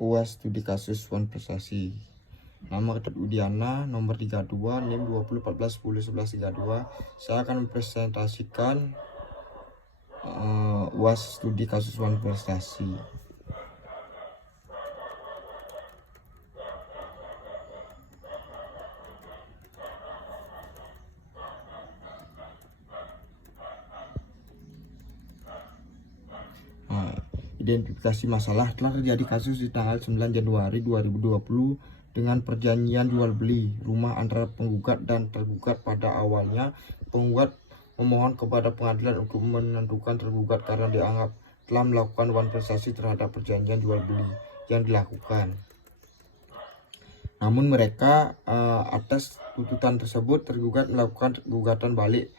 UAS studi kasus Wan Prestasi. Nama Ketut Udiana, nomor 32, NIM 20 14 10 11 32. Saya akan mempresentasikan UAS studi kasus Wan Prestasi. Identifikasi masalah. Telah terjadi kasus di tanggal 9 Januari 2020 dengan perjanjian jual beli rumah antara penggugat dan tergugat. Pada awalnya penggugat memohon kepada pengadilan untuk menentukan tergugat karena dianggap telah melakukan Wan Prestasi terhadap perjanjian jual beli yang dilakukan. Namun mereka atas tuntutan tersebut tergugat melakukan gugatan balik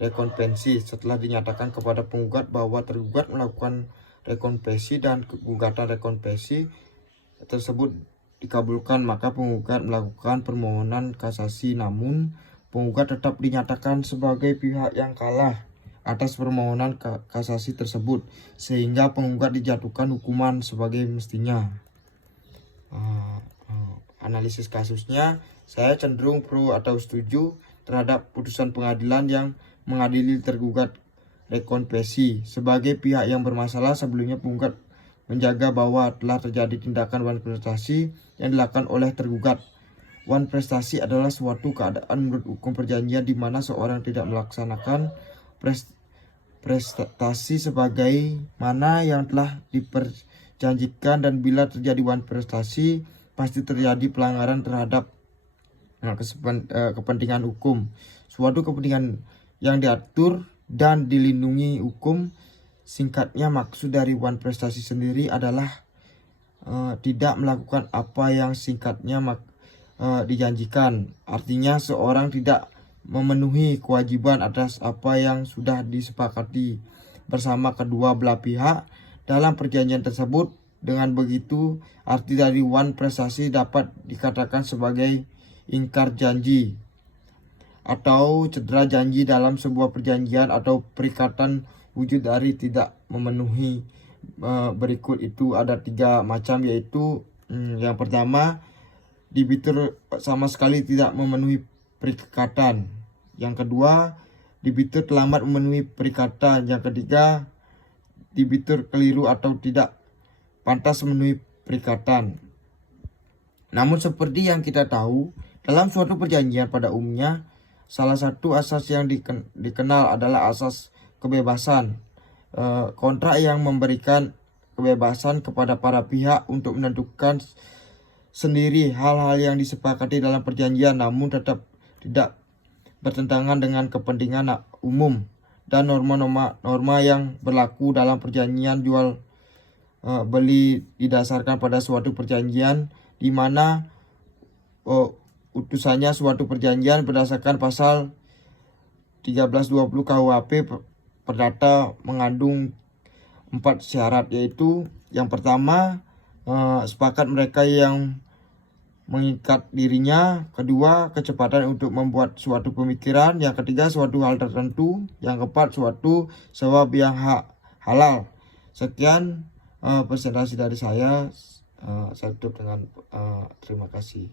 rekonvensi setelah dinyatakan kepada penggugat bahwa tergugat melakukan rekonvensi dan gugatan rekonvensi tersebut dikabulkan, maka penggugat melakukan permohonan kasasi. Namun penggugat tetap dinyatakan sebagai pihak yang kalah atas permohonan kasasi tersebut, sehingga penggugat dijatuhkan hukuman sebagai mestinya. Analisis kasusnya, saya cenderung pro atau setuju terhadap putusan pengadilan yang mengadili tergugat rekonvensi. Sebagai pihak yang bermasalah, sebelumnya penggugat menjaga bahwa telah terjadi tindakan Wan Prestasi yang dilakukan oleh tergugat. Wan Prestasi adalah suatu keadaan menurut hukum perjanjian di mana seorang tidak melaksanakan prestasi sebagai mana yang telah diperjanjikan, dan bila terjadi Wan Prestasi pasti terjadi pelanggaran terhadap kepentingan hukum. Suatu kepentingan yang diatur dan dilindungi hukum. Singkatnya, maksud dari Wan Prestasi sendiri adalah tidak melakukan apa yang singkatnya dijanjikan. Artinya seorang tidak memenuhi kewajiban atas apa yang sudah disepakati bersama kedua belah pihak dalam perjanjian tersebut. Dengan begitu, arti dari Wan Prestasi dapat dikatakan sebagai ingkar janji atau cedera janji dalam sebuah perjanjian atau perikatan wujud dari tidak memenuhi. Berikut itu ada 3 macam, yaitu yang pertama, debitur sama sekali tidak memenuhi perikatan. Yang kedua, debitur terlambat memenuhi perikatan. Yang ketiga, debitur keliru atau tidak pantas memenuhi perikatan. Namun seperti yang kita tahu, dalam suatu perjanjian pada umumnya salah satu asas yang dikenal adalah asas kebebasan. Kontrak yang memberikan kebebasan kepada para pihak untuk menentukan sendiri hal-hal yang disepakati dalam perjanjian, namun tetap tidak bertentangan dengan kepentingan umum dan norma yang berlaku dalam perjanjian jual beli didasarkan pada suatu perjanjian di mana utusannya suatu perjanjian berdasarkan pasal 1320 KUHP Perdata mengandung 4 syarat, yaitu yang pertama, sepakat mereka yang mengikat dirinya. Kedua, kecepatan untuk membuat suatu pemikiran. Yang ketiga, suatu hal tertentu. Yang keempat, suatu sebab yang halal. Sekian presentasi dari saya. Saya tutup dengan terima kasih.